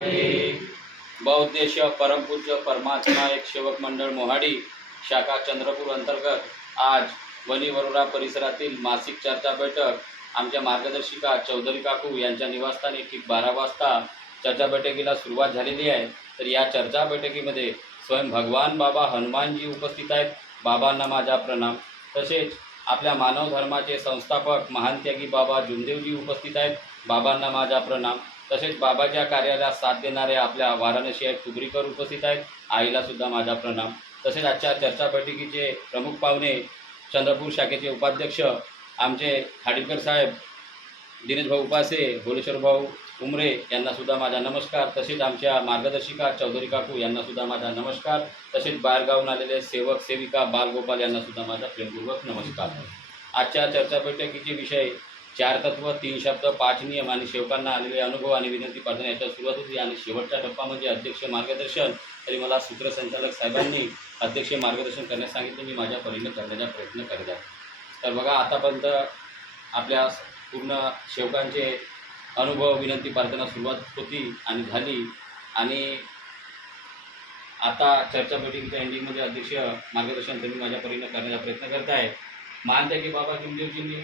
बहुउद्देशीय परमपूज्य परमात्मा एक सेवक मंडळ मोहाडी शाखा चंद्रपूर अंतर्गत आज वनी वरोरा परिसरातील मासिक चर्चा बैठक आमच्या मार्गदर्शिका चौधरी काकू यांच्या निवासस्थानी ठीक 12 वाजता चर्चा बैठकीला सुरुवात झालेली आहे। तर या चर्चा बैठकीमध्ये स्वयं भगवान बाबा हनुमानजी उपस्थित आहेत। बाबांना माझा प्रणाम। तसेच आपल्या मानव धर्माचे संस्थापक महान त्यागी बाबा जुमदेवजी उपस्थित आहेत। बाबांना माझा प्रणाम। तसेच बाबाच्या कार्याला साथ देणारे आपल्या वाराणसी आहेत तुगरीकर उपस्थित आहेत। आईला सुद्धा माझा प्रणाम। तसेच आजच्या चर्चा बैठकीचे प्रमुख पाहुणे चंद्रपूर शाखेचे उपाध्यक्ष आमचे खाडीलकर साहेब, दिनेश भाऊ उपासे, भोलेश्वर भाऊ उमरे यांना सुद्धा माझा नमस्कार। तसेच आमच्या मार्गदर्शिका चौधरी काकू यांना सुद्धा माझा नमस्कार। तसेच बाहेरगावून आलेले सेवक सेविका बालगोपाल यांना सुद्धा माझा प्रेमपूर्वक नमस्कार। आजच्या चर्चा बैठकीचे विषय 4 तत्व 3 शब्द 5 नियम आणि सेवकांना आलेले अनुभव आणि विनंती प्रार्थना याच्या सुरुवात होती आणि शेवटचा टप्पा म्हणजे अध्यक्ष मार्गदर्शन। तरी मला सूत्रसंचालक साहेबांनी अध्यक्ष मार्गदर्शन करण्यास सांगितले। मी माझ्या परीने करण्याचा प्रयत्न करत आहे। तर बघा, आतापर्यंत आपल्या पूर्ण सेवकांचे अनुभव विनंती प्रार्थना सुरुवात होती आणि झाली आणि आता चर्चा बैठकीच्या एंडिंगमध्ये अध्यक्ष मार्गदर्शन तुम्ही माझ्या परीने करण्याचा प्रयत्न करत आहे। मानते की बाबा जुमदेवजींनी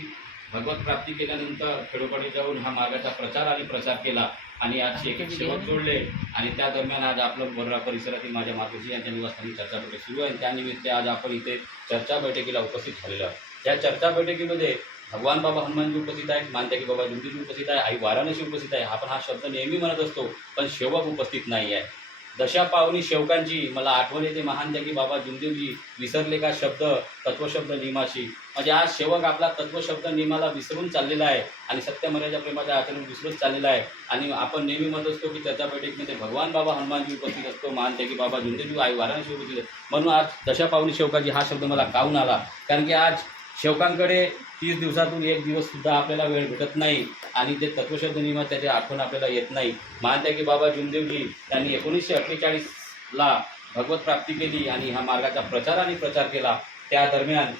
भगवत प्राप्ती केल्यानंतर खेडोपाडी जाऊन हा मार्गाचा प्रचार आणि प्रसार केला आणि आज एक सेवक जोडले आणि त्या दरम्यान आज आपलं वरोरा परिसरातील माझ्या मातोश्री यांच्या निवासस्थानी चर्चा बैठक सुरू आहे। त्यानिमित्त आज आपण इथे चर्चा बैठकीला उपस्थित झालेलो आहोत। या चर्चा बैठकीमध्ये भगवान बाबा हनुमानजी उपस्थित आहेत, मानते की बाबा जुमदेवजी उपस्थित आहे, आई वाराणसी उपस्थित आहे। आपण हा शब्द नेहमी म्हणत असतो पण सेवक उपस्थित नाही आहे। दशा पावनी सेवकांची मला आठवण येते महान त्यागी बाबा जुमदेवजी विसरले का शब्द तत्वशब्द नियमाशी। म्हणजे आज सेवक आपला तत्वशब्द नियमाला विसरून चाललेला आहे आणि सत्यमर्यादा प्रेमाच्या आचरण विसरून चाललेला आहे आणि आपण नेहमी म्हणत असतो की चर्चा बैठकीमध्ये भगवान बाबा हनुमानजी उपस्थित असतो, महान त्यागी बाबा जुमदेवजी आई वाराणसी उपस्थित आहे। म्हणून आज दशा पावनी सेवकाची हा शब्द मला कावून आला, कारण की आज सेवकांकडे 30 दिवसातून 1 दिवससुद्धा आपल्याला वेळ भेटत नाही आणि ते तत्वशब्द नियमात त्याची आठवण आपल्याला येत नाही। महान त्यागी बाबा जुमदेवजी त्यांनी 1948ला भगवत प्राप्ती केली आणि हा मार्गाचा प्रचार आणि प्रचार केला। त्या दरम्यान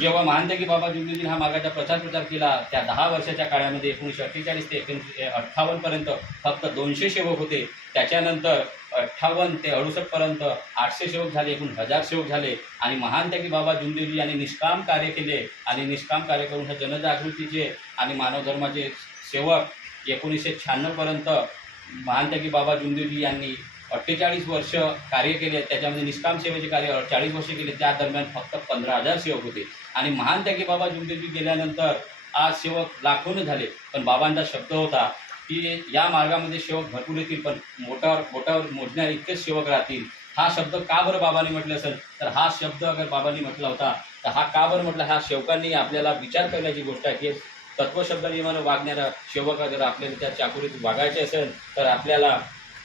जेव्हा महान त्यागी बाबा जुमदेवजींनी हा मार्गाचा प्रचार केला त्या 10 वर्षाच्या काळामध्ये 1948 ते 1958 पर्यंत फक्त 200 सेवक होते। त्याच्यानंतर 58 ते 68 पर्यंत 800 सेवक झाले, एकूण 1000 सेवक झाले आणि महान त्यागी बाबा जुमदेवजी यांनी निष्काम कार्य केले आणि निष्काम कार्य करून ह्या जनजागृतीचे आणि मानव धर्माचे सेवक 1996 पर्यंत महान त्यागी बाबा जुमदेवजी यांनी 48 वर्ष कार्य केले। त्याच्यामध्ये निष्काम सेवेचे कार्य 40 वर्ष केले। त्या दरम्यान फक्त 15,000 सेवक होते आणि महान त्यागी बाबा जुमदेवजी गेल्यानंतर आज सेवक लाखोने झाले। पण बाबांचा शब्द होता की या मार्गामध्ये सेवक भरपूर येतील पण बोटावर मोजण्या इतकेच सेवक राहतील। हा शब्द का बरं बाबांनी म्हटलं असेल, तर हा शब्द अगर बाबांनी म्हटला होता तर हा का बरं म्हटला, ह्या सेवकांनी आपल्याला विचार करण्याची गोष्ट आहे की तत्वशब्द नियमानं वागणारा सेवक जर आपल्याला त्या चाकुरीत वागायचे असेल तर आपल्याला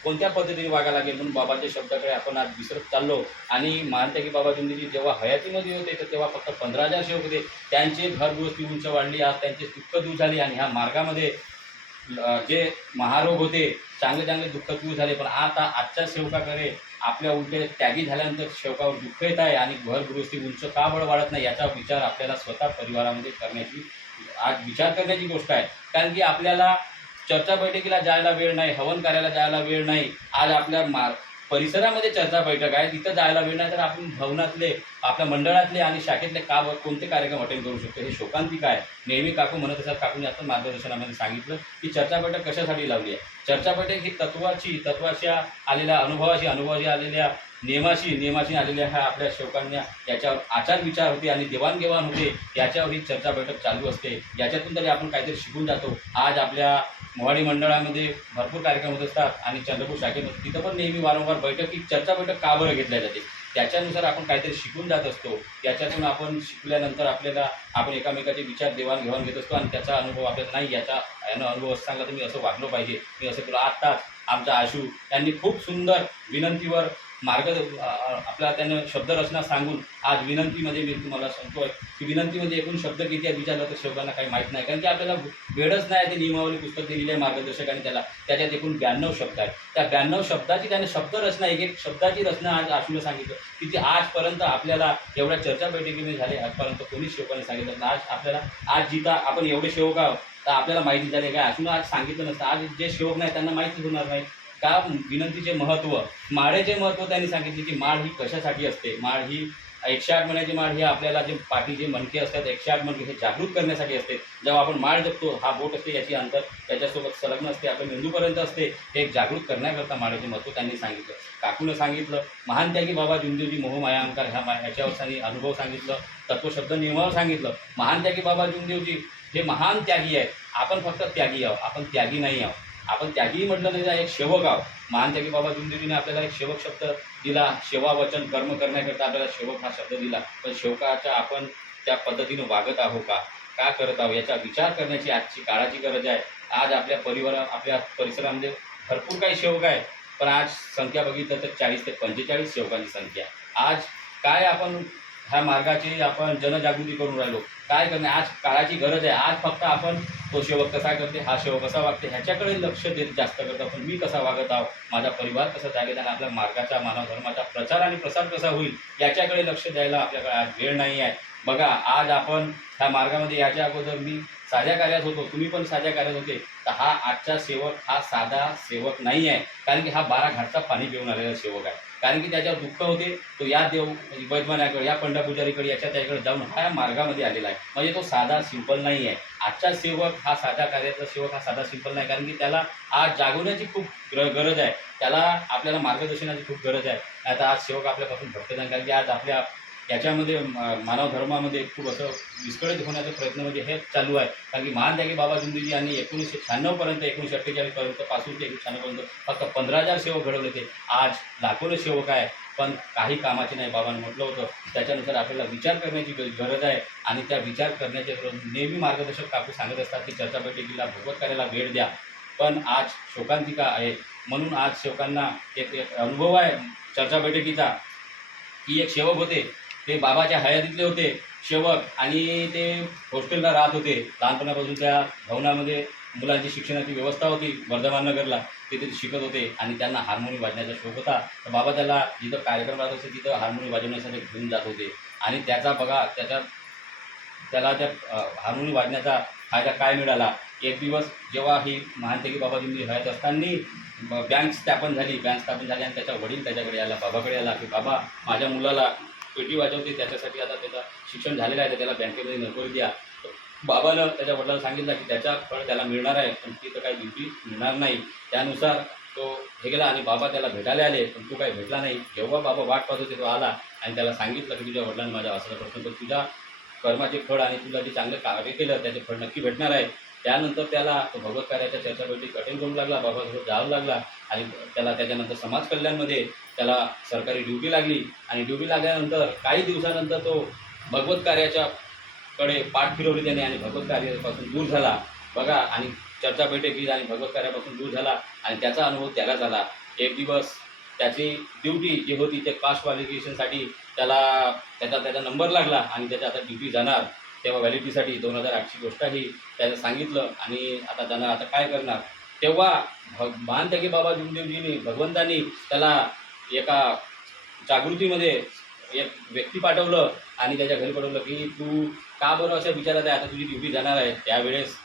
कोणत्या पद्धतीने वागायला लागेल। म्हणून बाबाच्या शब्दाकडे आपण आज विसरत चाललो आणि महान त्यागी बाबा जुमदेवजी जेव्हा हयातीमध्ये होते तर तेव्हा फक्त 15,000 सेवक होते। त्यांचे घरगृहस्थी उंच वाढली, आज त्यांचे दुःख दूर झाली आणि ह्या मार्गामध्ये जे महारोग होते चांगले दुःख दूर झाले। पण आता आजच्या सेवकाकडे आपल्या उलटे त्यागी झाल्यानंतर सेवकावर दुःख येत आहे आणि घरगृहस्थी उंच का बळ वाढत नाही याचा विचार आपल्याला स्वतः परिवारामध्ये करण्याची आज विचार करण्याची गोष्ट आहे। कारण की आपल्याला चर्चा बैठकीला जायला वेळ नाही, हवन कार्याला जायला वेळ नाही। आज आपल्या परिसरामध्ये चर्चा बैठक आहे, तिथं जायला वेळ नाही तर आपण भवनातले आपल्या मंडळातले आणि शाखेतले कोणते कार्यक्रम अटेंड करू शकतो हे शोकांतिक आहे। नेहमी काकू म्हणत असतात, काकूंनी आता मार्गदर्शनामध्ये सांगितलं की चर्चा बैठक कशासाठी लावली आहे। चर्चा बैठक ही तत्वाच्या आलेल्या अनुभवाशी आलेल्या नियमाशी आलेल्या ह्या आपल्या सेवकांना याच्यावर आचार विचार होते आणि देवाणघेवाण होते, याच्यावर ही चर्चा बैठक चालू असते। याच्यातून तरी आपण काहीतरी शिकून जातो। आज आपल्या मोहाडी मंडळामध्ये भरपूर कार्यक्रम होत असतात आणि चंद्रपूर शाखेमध्ये तिथं पण नेहमी वारंवार चर्चा बैठक का बरं घेतल्या जाते, त्याच्यानुसार आपण काहीतरी शिकून जात असतो। याच्यातून आपण शिकल्यानंतर आपण एकामेकाचे विचार देवाणघेवाण घेत असतो आणि त्याचा अनुभव आपल्याला नाही, यानं अनुभव असं सांगला तर मी असं वागलो पाहिजे, मी असं केलं। आत्ताच आमचा आशू यांनी खूप सुंदर विनंतीवर आपला त्यानं शब्दरचना सांगून आज विनंतीमध्ये मी तुम्हाला सांगतोय की विनंतीमध्ये एकूण शब्द किती आहेत विचारलं तर सेवकांना काही माहीत नाही, कारण की आपल्याला वेळच नाही। ते नियमावली पुस्तक दिलेली आहे मार्गदर्शकांनी त्याच्यात एकूण 92 शब्द आहेत। त्या 92 शब्दाची त्याने शब्दरचना एक शब्दाची रचना आज आशूला सांगितलं की ती आजपर्यंत आपल्याला एवढ्या चर्चा बैठकीमध्ये झाले आजपर्यंत कोणीच सेवकांनी सांगितलं। आज जिथं आपण एवढे सेवक आहोत तर आपल्याला माहिती झाली काय आशूनं आज सांगितलं नसतं। आज जे सेवक नाही त्यांना माहितीच होणार नाही। का विनंतीचे महत्त्व, माळेचे महत्त्व त्यांनी सांगितले की माळ ही कशासाठी असते. माळ ही 108 मण्याची माळ ही आपल्याला जे पाठी जे मणके असतात 108 मणके हे जागृत करण्यासाठी असते. जेव्हा आपण माळ जपतो हा बोट असते याची अंतर त्याच्यासोबत संलग्न असते आपल्या मेंदूपर्यंत असते. हे एक जागृत करण्याकरता माळेचे महत्त्व त्यांनी सांगितलं. काकूनं सांगितलं महान त्यागी बाबा जुमदेवजी मोहमाया अंकार ह्याच्यावर त्यांनी अनुभव सांगितलं. तत्वशब्द नियमावर सांगितलं. महान त्यागी बाबा जुमदेवजी हे महान त्यागी आहेत. आपण फक्त त्यागी आहोत, आपण त्यागी नाही आहोत. आपण त्यागी म्हटलं नाही, एक सेवक आहोत. महान त्यागी बाबा जुमदेवजीने आपल्याला एक सेवक शब्द दिला. सेवा वचन कर्म करण्याकरता आपल्याला सेवक हा शब्द दिला. पण सेवकाच्या आपण त्या पद्धतीनं वागत आहोत का करत आहोत याचा विचार करण्याची आजची काळाची गरज आहे. आज आपल्या आपल्या परिसरामध्ये भरपूर काही सेवक आहे, पण आज संख्या बघितलं तर 40 ते 45 सेवकांची संख्या. आज काय आपण ह्या मार्गाची आपण जनजागृती करून राहिलो, काय करणे आज काळाची गरज आहे. आज फक्त आपण तो सेवक कसा करते, हा सेवक कसा वागते ह्याच्याकडे लक्ष देत जास्त करतो. पण मी कसा वागत आहो, माझा परिवार कसा जागेल आणि आपल्या मार्गाचा मानव धर्माचा प्रचार आणि प्रसार कसा होईल याच्याकडे लक्ष द्यायला आपल्याकडे आज वेळ नाही आहे. बघा आज आपण ह्या मार्गामध्ये याच्या अगोदर मी साध्या कार्यात होतो, तुम्ही पण साध्या कार्यात होते. तर हा आजचा सेवक हा साधा सेवक नाही आहे, कारण की हा 12 घाटचा पाणी पिऊन आलेला सेवक आहे. कारण की त्याच्यावर दुःख होते, तो या देव वैद्यमानाकडे या पंढरपुजारीकडे याच्या त्याच्याकडे जाऊन हा मार्गामध्ये आलेला आहे. म्हणजे तो साधा सिंपल नाही आहे. आजचा सेवक हा साध्या कार्यातला सेवक हा साधा सिंपल नाही, कारण की त्याला आज जागवण्याची खूप गरज आहे. त्याला आपल्याला मार्गदर्शनाची खूप गरज आहे. आता आज सेवक आपल्यापासून भटकत नाही, कारण की आज आपल्या याच्यामध्ये मानव धर्मामध्ये खूप असं विस्कळीत होण्याचा प्रयत्न म्हणजे हे चालू आहे. कारण की महान त्यागी बाबा जुमदेवजी यांनी 1996 1948 पासून ते 1996 फक्त 15,000 सेवक घडवले ते. आज लाखोने सेवक आहे, पण काही कामाचे नाही. बाबांनी म्हटलं होतं त्याच्यानुसार आपल्याला विचार करण्याची गरज आहे. आणि त्या विचार करण्याचे नेहमी मार्गदर्शक काकू सांगत असतात की चर्चा बैठकीला भगवत कार्याला वेळ द्या. पण आज शोकांतिका आहे, म्हणून आज सेवकांना एक अनुभव आहे चर्चा बैठकीचा की एक सेवक होते, ते बाबाच्या हयातीतले होते सेवक, आणि ते हॉस्टेलला राहत होते. लहानपणापासून त्या भवनामध्ये मुलांची शिक्षणाची व्यवस्था होती वर्धमान नगरला, तिथे शिकत होते आणि त्यांना हार्मोनियम वाजण्याचा शौक होता. तर बाबा त्याला जिथं कार्यक्रम राहत असे तिथं हार्मोनियम वाजवण्यासाठी घेऊन जात होते. आणि त्याचा बघा त्याला त्या हार्मोनियम वाजण्याचा फायदा काय मिळाला. एक दिवस जेव्हा ही महान त्यागी बाबाजींनी हयात असताना बँक स्थापन झाली आणि त्याचा वडील त्याच्याकडे आला, बाबाकडे आला की बाबा माझ्या मुलाला पेटी वाजवते, त्याच्यासाठी आता त्याचं शिक्षण झालेलं आहे तर त्याला बँकेमध्ये नोकरी द्या. बाबानं त्याच्या वडिलांना सांगितलं की त्याचा फळ त्याला मिळणार आहे, पण तिथं काही ड्युटी मिळणार नाही. त्यानुसार तो हे गेला आणि बाबा त्याला भेटायला आले, पण तो काही भेटला नाही. जेव्हा बाबा वाट पाहत होते तो आला आणि त्याला सांगितलं की तुझ्या वडिलांनी माझा असा प्रश्न, तर तुझ्या कर्माचे फळ आणि तुला जे चांगलं कार्य केलं त्याचे फळ नक्की भेटणार आहे. त्यानंतर त्याला तो भगवत कार्याच्या चर्चा बैठक अटेंड करू लागला, बाबासोबत जावं लागला. आणि त्याला त्याच्यानंतर समाज कल्याणमध्ये त्याला सरकारी ड्युटी लागली. आणि ड्युटी लागल्यानंतर काही दिवसानंतर तो भगवत कार्याच्या कडे पाठ फिरवली त्याने आणि भगवत कार्यापासून दूर झाला. बघा, आणि चर्चा बैठकीत आणि भगवत कार्यापासून दूर झाला आणि त्याचा अनुभव त्याला झाला. एक दिवस त्याची ड्युटी जी होती ते कास्ट क्वालिफिकेशनसाठी त्याचा नंबर लागला आणि त्याच्या आता ड्युटी जाणार. तेव्हा व्हॅलिडिटीसाठी 2008ची गोष्ट ही त्यानं सांगितलं आणि आता जाणार, आता काय करणार. तेव्हा महान त्यागी बाबा जुमदेवजींनी भगवंतांनी त्याला एका जागृतीमध्ये एक व्यक्ती पाठवलं आणि त्याच्या घरी पाठवलं की तू का बरं अशा विचारात आहे, आता तुझी ड्युटी जाणार आहे. त्यावेळेस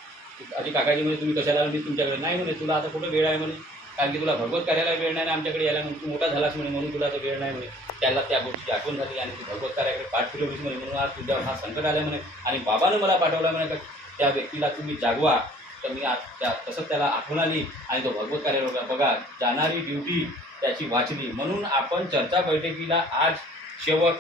अशी काकाजी म्हणजे तुम्ही कशाला मी तुमच्याकडे नाही म्हणे, तुला आता कुठं वेळ आहे म्हणे, कारण की तुला भगवत कार्याला वेळ नाही, आमच्याकडे यायला म्हणून तू मोठा झालास म्हणे, म्हणून तुला आता वेळ नाही म्हणे. त्याला त्या गोष्टीची आठवण झाली आणि तू भगवत कार्याकडे पाठ फिरवलीस म्हणे, म्हणून आज तुझ्यावर हा संकट आला म्हणे. आणि बाबानं मला पाठवला म्हणे का त्या व्यक्तीला तुम्ही जागवा. तर मी आज तसंच त्याला आठवण आली आणि तो भगवत कार्याला बघा जाणारी ड्युटी त्याची वाचली. म्हणून आपण चर्चा बैठकीला आज सेवक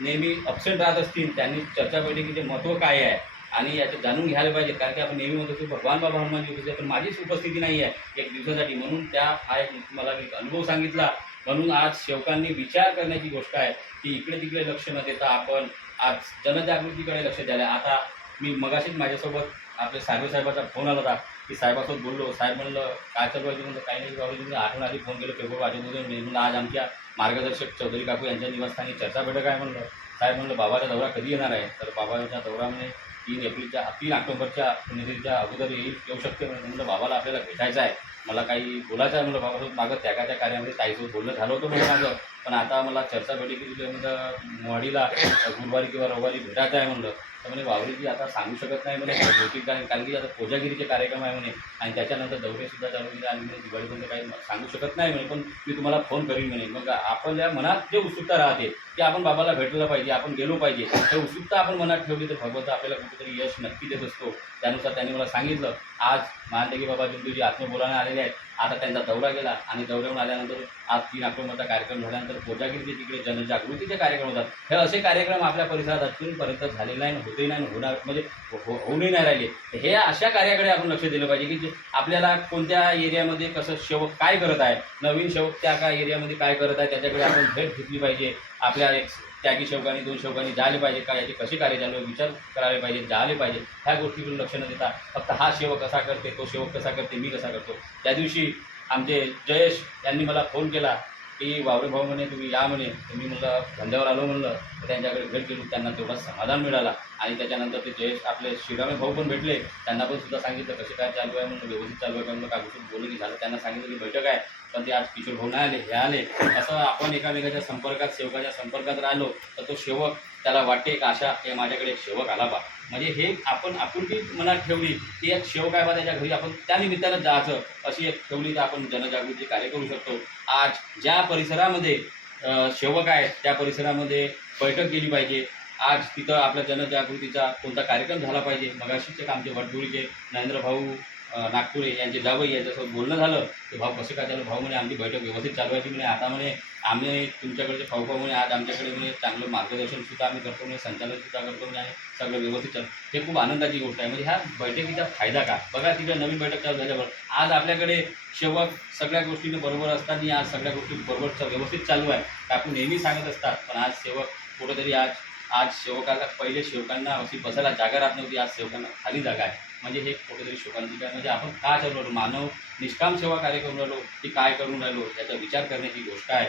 नेहमी अब्सेंट राहत असतील, त्यांनी चर्चा बैठकीचे महत्त्व काय आहे आणि याचं जाणून घ्यायला पाहिजे. कारण की आपण नेहमी म्हणतो की भगवान बाबा हनुमानजी उपस्थित, पण माझीच उपस्थिती नाही आहे एक दिवसासाठी, म्हणून हा एक मला एक अनुभव सांगितला. म्हणून आज सेवकांनी विचार करण्याची गोष्ट आहे की इकडे तिकडे लक्ष न देता आपण आज जनजागृतीकडे लक्ष द्यायला. आता मी मगाशीच माझ्यासोबत आपल्या साहेबाचा फोन आला होता की साहेबासोबत बोललो. साहेब म्हणलं काय चालू आहे, म्हणलं काही नाही बाबा, तुम्ही आठवण आली, फोन केलं, पेपर वाजवून म्हणलं आज आमच्या मार्गदर्शक चौधरी काकू यांच्या निवासस्थानी चर्चा बैठक आहे. म्हणलं साहेब म्हणलं बाबाचा दौरा कधी येणार आहे, तर बाबाचा दौरा म्हणजे 3 ऑक्टोबरच्या पुण्यतिथीच्या अगोदर येऊ शकते. म्हणलं बाबाला आपल्याला भेटायचं आहे, मला काही बोलायचं आहे. म्हणलं बाबासोबत मागं त्यागाच्या कार्यामध्ये ताईसोबत बोलणं झालं होतं म्हणलं माझं, पण आता मला चर्चा बैठकीत म्हणलं मोहाडीला गुरुवारी किंवा रविवारी भेटायचं आहे. म्हणलं तर म्हणे वावरीची आता सांगू शकत नाही म्हणे बहुतेक, कारण की आता कोजागिरीचे कार्यक्रम आहे म्हणे आणि त्याच्यानंतर दौरेसुद्धा चालू केले आणि म्हणे दिवाळीपर्यंत काही सांगू शकत नाही म्हणे, पण मी तुम्हाला फोन करीन म्हणे. मग आपल्या मनात जे उत्सुकता राहते की आपण बाबाला भेटलं पाहिजे, आपण गेलो पाहिजे, ते उत्सुकता आपण मनात ठेवली तर भगवंत आपल्याला कुठेतरी यश नक्की देत असतो. त्यानुसार त्यांनी मला सांगितलं आज महादेवी बाबा दिंडूजी आत्मबोलाने आलेले आहेत. आता त्यांचा दौरा गेला आणि दौऱ्याहून आल्यानंतर आज 3 ऑक्टोबरचा कार्यक्रम झाल्यानंतर कोजागिरीचे तिकडे जनजागृतीचे कार्यक्रम होतात. हे असे कार्यक्रम आपल्या परिसरात अजूनपर्यंत झाले नाही, होते नाही, होणार म्हणजे होऊनही नाही राहिले. हे अशा कार्याकडे आपण लक्ष दिलं पाहिजे की जे आपल्याला कोणत्या एरियामध्ये कसं सेवक काय करत आहे, नवीन सेवक त्या काय एरियामध्ये काय करत आहे त्याच्याकडे आपण भेट घेतली पाहिजे. आपल्या एक त्यागी सेवकांनी 2 सेवकांनी जायला पाहिजे का याचे कसे कार्य चालू आहे विचार करायला पाहिजे, जायला पाहिजे. ह्या गोष्टीकडे लक्ष न देता फक्त हा सेवक कसा करते, तो सेवक कसा करते, मी कसा करतो. त्या दिवशी आमचे जयेश यांनी मला फोन केला की वावरे भाऊ म्हणे तुम्ही या म्हणे. तुम्ही म्हटलं धंद्यावर आलो म्हणलं तर त्यांच्याकडे भेट गेलो, त्यांना तेवढा समाधान मिळाला. आणि त्याच्यानंतर ते जयेश आपले श्रीरामे भाऊ पण भेटले, त्यांना पण सुद्धा सांगितलं कसे काय चालू आहे म्हणून, व्यवस्थित चालू आहे का म्हणून, कागदसूत्र बोलून की झालं. त्यांना सांगितलं की बैठक आहे पण ते आज किशोर भाऊ नाही आले, हे आले. असं आपण एकामेकाच्या संपर्कात सेवकाच्या संपर्कात राहिलो तर तो सेवक त्याला वाटते का अशा हे माझ्याकडे एक सेवक आला बा, म्हणजे हे आपण आपुलकी मनात ठेवली की एक सेवक आहे बा त्याच्या घरी आपण त्या निमित्तानं जायचं, अशी एक ठेवली तर आपण जनजागृती कार्य करू शकतो. आज ज्या परिसरामध्ये सेवक आहेत त्या परिसरामध्ये बैठक केली पाहिजे. आज तिथं आपल्या जनजागृतीचा कोणता कार्यक्रम झाला पाहिजे. मगाशीच एक आमचे वडबुडीचे नरेंद्र भाऊ नागपुरे यांचे जावई यांच्यासोबत बोलणं झालं ते भाऊ कसं काय झालं. भाऊ म्हणे आमची बैठक व्यवस्थित चालवायची म्हणे. आता म्हणे आम्ही तुमच्याकडचे भाऊ म्हणे आज आमच्याकडे म्हणे चांगलं मार्गदर्शनसुद्धा आम्ही करतो म्हणे, संचालनसुद्धा करतो म्हणे आणि सगळं व्यवस्थित चालू. हे खूप आनंदाची गोष्ट आहे. म्हणजे ह्या बैठकीचा फायदा का बघा, तिकडे नवीन बैठक चालू झाल्यावर आज आपल्याकडे सेवक सगळ्या गोष्टीने बरोबर असताना आज सगळ्या गोष्टी बरोबर व्यवस्थित चालू आहे. आपण नेहमी सांगत असतात पण आज सेवक कुठंतरी आज सेवकाला पहिले सेवकांना अशी बसायला जागा राहत नव्हती, आज सेवकांना खाली जागा आहे. म्हणजे हे कुठेतरी सेवकांची काय म्हणजे आपण काय चालू राहिलो, मानव निष्काम सेवा कार्य करून राहिलो की काय करून राहिलो याचा विचार करण्याची गोष्ट आहे.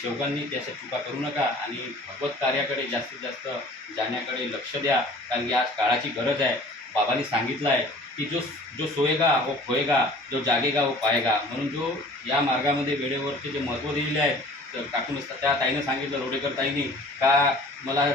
सेवकांनी त्याच्या चुका करू नका आणि भगवत कार्याकडे जास्तीत जास्त जाण्याकडे लक्ष द्या, कारण की आज काळाची गरज आहे. बाबांनी सांगितलं आहे की जो सोएगा वो खोएगा, जो जागेगा वो पाएगा. म्हणून जो या मार्गामध्ये वेळेवरचे जे महत्त्व दिलेले आहेत तर काकून त्या ताईनं सांगितलं, रोडेकर ताईंनी का मला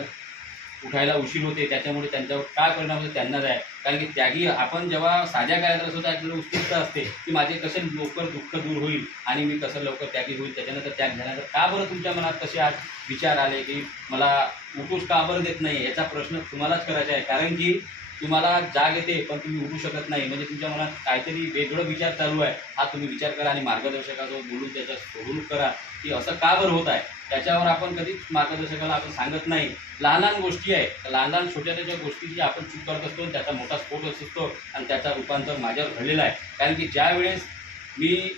उठायला उशीर होते त्याच्यामुळे त्यांच्यावर काय परिणाम होतो त्यांनाच आहे. कारण की त्यागी आपण जेव्हा साध्या कार्यात असतो आपल्याला उत्सुकता असते की माझे कसे लवकर दुःख दूर होईल आणि मी कसं लवकर त्यागी होईल. त्याच्यानंतर त्याग झाल्यानंतर का बरं तुमच्या मनात कसे आज विचार आले की मला उठूच का बरं देत नाही, याचा प्रश्न तुम्हालाच करायचा आहे. कारण की तुम्हाला जाग येते पण तुम्ही उठू शकत नाही, म्हणजे तुमच्या मनात काहीतरी वेगळं विचार चालू आहे. हा तुम्ही विचार करा आणि मार्गदर्शकासोबत बोलून त्याचा सोडवणूक करा की असं का बरं होत आहे. त्याच्यावर आपण कधीच मार्गदर्शकाला आपण सांगत नाही. लहान लहान गोष्टी आहे, लहान लहान छोट्या छोट्या गोष्टीची आपण चूक करत असतो आणि त्याचा मोठा स्फोट असतो आणि त्याचा रूपांतर माझ्यावर घडलेला आहे. कारण की ज्या वेळेस मी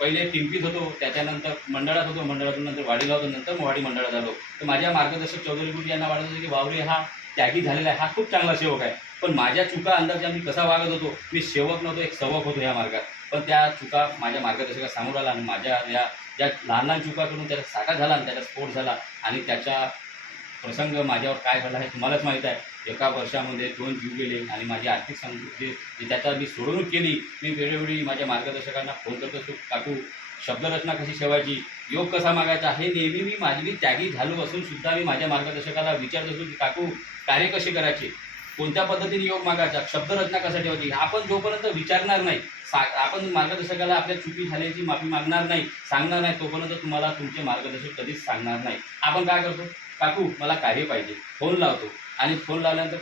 पहिले टिंपीत होतो, त्याच्यानंतर मंडळात होतो, मंडळातून नंतर वाडीला होतो, नंतर मोहाडी मंडळात आलो, तर माझ्या मार्गदर्शक चौधरी गुरुजी यांना वाटत होतं की वावरे हा त्यागी झालेला आहे, हा खूप चांगला सेवक आहे. पण माझ्या चुका अंदाजे मी कसा वागत होतो, मी सेवक नव्हतो, एक सवक होतो या मार्गात. पण त्या चुका माझ्या मार्गदर्शकासमोर आला आणि माझ्या या ज्या लहान लहान चुका करून त्याचा साठा झाला आणि त्याचा स्फोट झाला आणि त्याचा प्रसंग माझ्यावर काय घडला हे तुम्हालाच माहीत आहे. एका वर्षामध्ये 2 जीव गेले आणि माझी आर्थिक समृद्धी त्याचा मी सोडवणूक केली. मी वेळोवेळी माझ्या मार्गदर्शकांना फोन करत असतो, काकू शब्दरचना कशी ठेवायची, योग कसा मागायचा, हे नेहमी मी त्यागी झालो असून सुद्धा मी माझ्या मार्गदर्शकाला विचारत असतो की काकू कार्य कसे करायचे, कोणत्या पद्धतीने योग मागायचा, शब्दरचना कसा ठेवायची. आपण जोपर्यंत विचारणार नाही, आपण मार्गदर्शकाला आपल्या चुकी झाल्याची माफी मागणार नाही, सांगणार नाही, तोपर्यंत तुम्हाला तुमचे मार्गदर्शक कधीच सांगणार नाही. आपण काय करतो, काकू मला कार्य पाहिजे, फोन लावतो आणि फोन लावल्यानंतर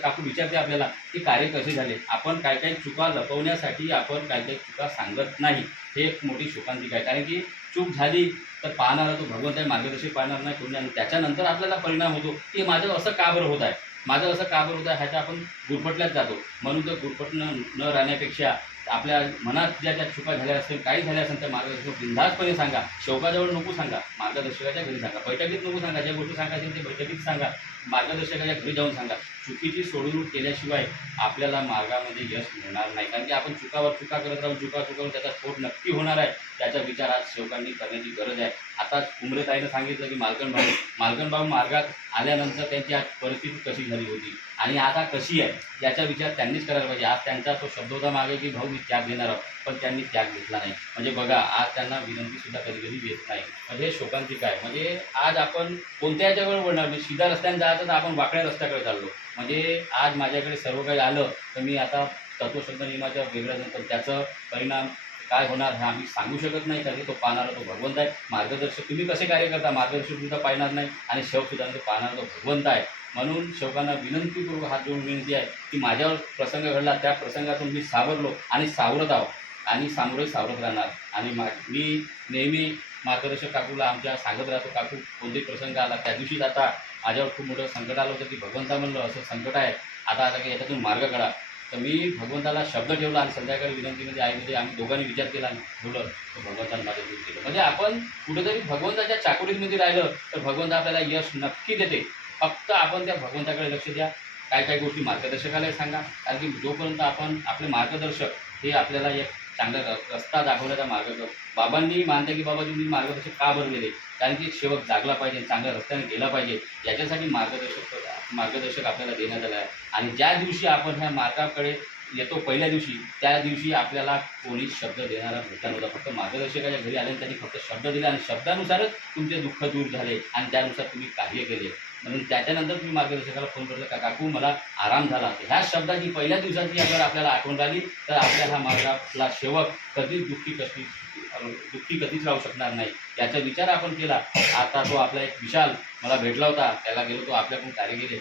काकू विचारते आपल्याला की कार्य कसे झाले. आपण काय काही चुका लपवण्यासाठी आपण काय काही चुका सांगत नाही. हे एक मोठी शोकांतिका आहे. कारण की चूक झाली तर पाहणारा तो भगवंत आहे, मार्गदर्शक पाहणार नाही कोणी, आणि त्याच्यानंतर आपल्याला परिणाम होतो की माझं असं का बरं होत आहे, माझं असं का बरं होत आहे, ह्याचा आपण गुरफटल्याच जातो. म्हणून तर गुरफटणं न राहण्यापेक्षा आपल्या मनात ज्या चुका झाल्या असतील, काही झाल्या असेल, त्या मार्गदर्शक बिनधास्तपणे सांगा. शेवकाजवळ नको सांगा, मार्गदर्शकाच्या घरी सांगा. बैठकीत नको सांगा, ज्या गोष्टी सांगायच्या ते बैठकीत सांगा, मार्गदर्शकाच्या घरी जाऊन सांगा. चुकीची सोडवणूक केल्याशिवाय आपल्याला मार्गामध्ये यश मिळणार नाही. कारण की आपण चुका करत राहून त्याचा स्फोट नक्की होणार आहे. त्याचा विचार आज सेवकांनी करण्याची गरज आहे. आता आता उमरेताईनं सांगितलं की मालकण भाऊ मार्गात आल्यानंतर त्यांची आज परिस्थिती कशी झाली होती आणि आता कशी आहे याचा विचार त्यांनीच करायला पाहिजे. आज त्यांचा तो शब्द होता मागे की भाऊ मी त्याग देणार आहोत, पण त्यांनी त्याग घेतला नाही. म्हणजे बघा आज त्यांना विनंतीसुद्धा कधी कधी देत नाही. म्हणजे शोकांतिका आहे. म्हणजे आज आपण कोणत्या याच्याकडे वळणार नाही. सीधा रस्त्याने जायचं तर आपण वाकड्या रस्त्याकडे चाललो. म्हणजे आज माझ्याकडे सर्व काही आलं तर मी आता तत्वशब्द नियमाच्या वेगळ्या नंतर त्याचं परिणाम काय होणार हे आम्ही सांगू शकत नाही, कारण की तो पाहणारा तो भगवंत आहे. मार्गदर्शक तुम्ही कसे कार्य करता, मार्गदर्शक सुद्धा पाहणार नाही आणि शवसुद्धा पाहणारा तो भगवंत आहे. म्हणून शोकांना विनंतीपूर्वक हात जोडून विनंती आहे की माझ्यावर प्रसंग घडला, त्या प्रसंगातून मी सावरलो आणि सावरत आहो आणि सामोरे सावरत राहणार. आणि मी नेहमी मार्गदर्शक काकूला आमच्या सांगत राहतो, काकू कोणतेही प्रसंग आला त्या दिवशीच आता माझ्यावर खूप मोठं संकट आलं होतं की भगवंता म्हणलं असं संकट आहे, आता की याच्यातून मार्ग काढा. तर मी भगवंताला शब्द ठेवला आणि संध्याकाळी विनंतीमध्ये आईमध्ये आम्ही दोघांनी विचार केला आणि ठेवलं, तर भगवंताने माझं दूर केलं. म्हणजे आपण कुठेतरी भगवंताच्या चाकोरीमध्ये राहिलं तर भगवंत आपल्याला यश नक्की देते. फक्त आपण त्या भगवंताकडे लक्ष द्या. काय काय गोष्टी मार्गदर्शकाला सांगा, कारण की जोपर्यंत आपण आपले मार्गदर्शक हे आपल्याला एक चांगला रस्ता दाखवण्याचा मार्ग बाबांनी मानते की बाबाजी मार्गदर्शक का बनलेले, कारण की सेवक जागला पाहिजे, चांगल्या रस्त्याने गेला पाहिजे, याच्यासाठी मार्गदर्शक आपल्याला देण्यात आला आहे. आणि ज्या दिवशी आपण ह्या मार्गाकडे येतो पहिल्या दिवशी, त्या दिवशी आपल्याला कोणीच शब्द देणारा भेटला नव्हता. फक्त मार्गदर्शकाच्या घरी आले त्यांनी फक्त शब्द दिले आणि शब्दानुसारच तुमचे दुःख दूर झाले आणि त्यानुसार तुम्ही कार्य केले. म्हणून त्याच्यानंतर तुम्ही मार्गदर्शकाला फोन करता का काकू मला आराम झाला. ह्या शब्दाची पहिल्या दिवसाची अगर आपल्याला आठवण राहिली तर आपल्या हा मार्गातला सेवक कधीच दुःखी कधीच राहू शकणार नाही. याचा विचार आपण केला. आता तो आपला एक विशाल मला भेटला होता, त्याला गेलो, तो आपल्याकडून कार्य केले.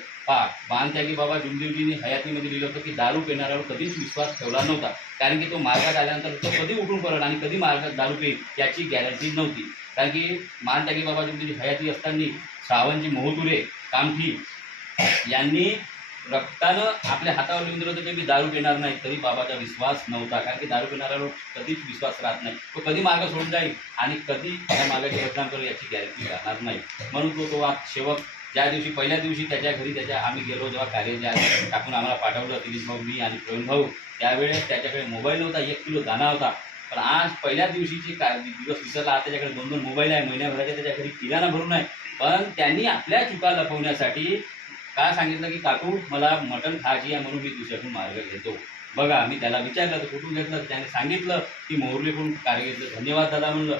बाण त्यागी बाबा जुमदेवजींनी हयातीमध्ये लिहिलं होतं की दारू पिणाऱ्यावर कधीच विश्वास ठेवला नव्हता, कारण की तो मार्गात आल्यानंतर तो कधी उठून पडेल आणि कधी मार्गात दारू पिईल याची गॅरंटी नव्हती. कारण की मान त्यागी बाबा जुमदेवजी हयाती असताना श्रावणजी मोहतुरे कामठी यांनी रक्तानं आपल्या हातावर लिहून दिलं होतं की मी दारू पिणार नाही, तरी बाबाचा विश्वास नव्हता. कारण की दारू पिणाऱ्यावर कधीच विश्वास राहत नाही. तो कधी मार्ग सोडून जाईल आणि कधी त्या मार्गाची बदनाम करेल याची गॅरंटी राहणार नाही. म्हणून तो आज सेवक ज्या दिवशी पहिल्या दिवशी त्याच्या घरी आम्ही गेलो, जेव्हा कार्य ज्या टाकून आम्हाला पाठवलं दिलीप भाऊ, मी आणि प्रवीण भाऊ, त्यावेळेस त्याच्याकडे मोबाईल नव्हता, 1 किलो दाना होता. पण आज पहिल्या दिवशीची दिवस विसरला. आज त्याच्याकडे 2-2 मोबाईल आहे, महिन्याभराच्या त्याच्या घरी किराणा भरून आहे. पण त्यांनी आपल्या चुका लपवण्यासाठी काय सांगितलं की काकू मला मटण खायची आहे म्हणून मी दुसऱ्याकडून मार्ग घेतो. बघा मी त्याला विचारलं तर कुठून घेतलं, त्याने सांगितलं की मोहर्लीकडून कार्य घेतलं. धन्यवाद दादा म्हणलं,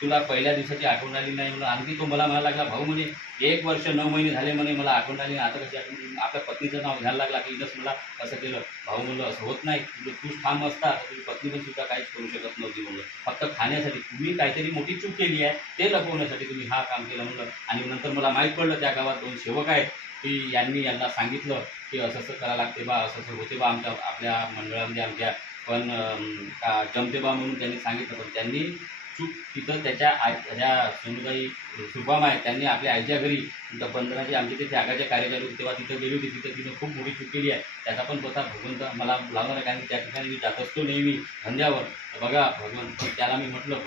तुला पहिल्या दिवसाची आठवण आली नाही म्हणलं. आणखी तो मला म्हणायला लागला भाऊ म्हणे 1 वर्ष 9 महिने झाले म्हणे मला आठवण आली, आता कशी आठवण, आपल्या पत्नीचं नाव घ्यायला लागला की इनंच मला असं केलं. भाऊ म्हणलं असं होत नाही, तूच ठाम असता तर तुझी पत्नी पण सुद्धा काहीच करू शकत नव्हती म्हणलं. फक्त खाण्यासाठी तुम्ही काहीतरी मोठी चूक केली आहे, ते लपवण्यासाठी तुम्ही हा काम केलं म्हणलं. आणि नंतर मला माहीत पडलं त्या गावात 2 सेवक आहेत की यांना सांगितलं की असं असं करायला लागते बा, असं असं होते बा आपल्या मंडळामध्ये आमच्या, पण जमते बा म्हणून त्यांनी सांगितलं. पण त्यांनी चूक तिथं त्याच्या ह्या सोनूबाई सुभाम आहे, त्यांनी आपल्या आईच्या घरी बंधनाची आमच्या ते त्यागाच्या कार्य चालू तेव्हा तिथं गेली होती. तिथं खूप मोठी चूक केली आहे. त्याचा पण स्वतः भगवंत मला लावणार आहे, कारण की त्या ठिकाणी मी जात असतो नेहमी धंद्यावर. बघा भगवंत त्याला मी म्हटलं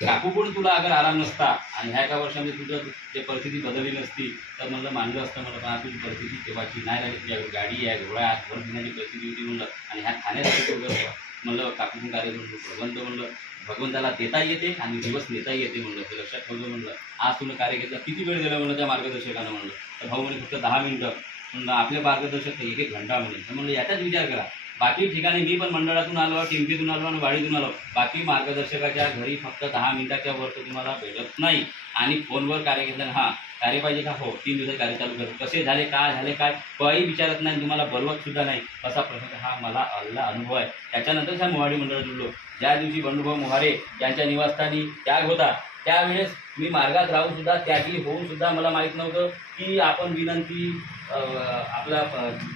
काकू पण तुला अगर आराम नसता आणि ह्या एका वर्षामध्ये तुझं जे परिस्थिती बदलली नसती तर म्हणलं मानलं असतं. म्हणलं पण तुझी परिस्थिती तेव्हाची नाही राहिली, तुझ्याकडे गाडी आहे, घोडा आहे, घर घेण्याची परिस्थिती होती म्हणलं. आणि ह्या खाण्यासाठी म्हणलं काकून कार्य म्हणलं भगवंत म्हणलं भगवंताला देता येते आणि दिवस नेता येते म्हणलं, ते लक्षात ठेवलं म्हणलं. आज तुम्ही कार्य घेतलं, किती वेळ दिला म्हणलं त्या मार्गदर्शकानं म्हणलं. तर भाऊ म्हणे फक्त 10 मिनिटं म्हणलं, आपले मार्गदर्शक 1-1 घंटा म्हणे. तर म्हणलं याचाच विचार करा. बाकी ठिकाणी मी पण मंडळातून आलो, टिंपीतून आलो आणि वाडीतून आलो, बाकी मार्गदर्शकाच्या घरी फक्त 10 मिनिटाच्या वर तर तुम्हाला भेटत नाही. आणि फोनवर कार्य घेतल्यानं हां कार्य पाहिजे का, हो 3 दिवसात कार्य चालू करतो, कसे झाले काय झाले काय काही विचारत नाही, तुम्हाला बोलवत सुद्धा नाही. असा प्रसंग हा मला अनुभव आहे. त्याच्यानंतरच ह्या मोहाडी मंडळात जुळलो. ज्या दिवशी बंडूभाऊ मोहारे यांच्या निवासस्थानी त्याग होता त्यावेळेस मी मार्गात राहून सुद्धा त्यागी होऊन सुद्धा मला माहीत नव्हतं की आपण विनंती आपला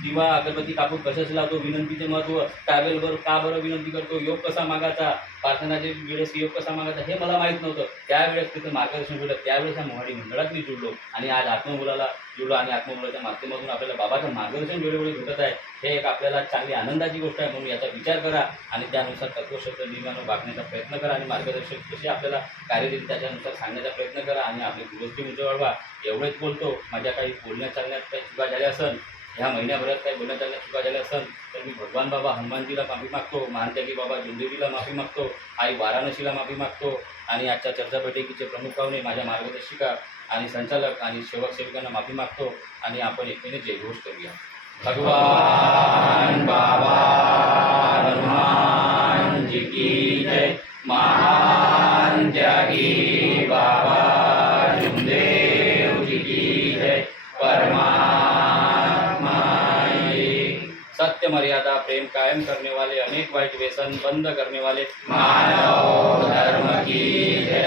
दिवा अगरबत्ती कापूर कशाच लावतो, विनंतीचे महत्त्व, ट्रॅव्हलवर का बरं विनंती करतो, योग कसा मागायचा, प्रार्थनाचे वेळेस योग कसा मागायचा हे मला माहीत नव्हतं. त्यावेळेस तिथं मार्गदर्शन केलं. त्यावेळेस या मोहाडी मंडळात मी जुळलो आणि आज आत्ममुलाला जुळलो आणि आत्ममुलाच्या माध्यमातून आपल्याला बाबाचं मार्गदर्शन वेळोवेळी भेटत आहे. हे एक आपल्याला चांगली आनंदाची गोष्ट आहे. म्हणून याचा विचार करा आणि त्यानुसार तत्वशब्द नियमानं वागण्याचा प्रयत्न करा आणि मार्गदर्शक कसे आपल्याला कार्य देईल त्याच्यानुसार सांगण्याचा प्रयत्न करा आणि आपली दुरुस्ती उंच वाढवा. एवढेच बोलतो. माझ्या काही बोलण्यात चालण्यात काही चुका झाल्या असेल ह्या महिन्याभरात काही बोलण्यात चालण्यात चुका झाल्या असेल तर मी भगवान बाबा हनुमानजीला माफी मागतो, महानत्यागी बाबा जुंदेजीला माफी मागतो, आई वाराणसीला माफी मागतो आणि आजच्या चर्चा बैठकीचे प्रमुख पाहुणे माझ्या मार्गदर्शिका आणि संचालक आणि सेवक सेविकांना माफी मागतो आणि आपण एकतेने जयघोष करूया. भगवान बाबा हनुमान जी की जय. महान त्यागी बाबा जुमदेव जी की जय. परमात्मा सत्य मर्यादा प्रेम कायम करने वाले, अनेक वाइट व्यसन बंद करने वाले मानव धर्म की जय.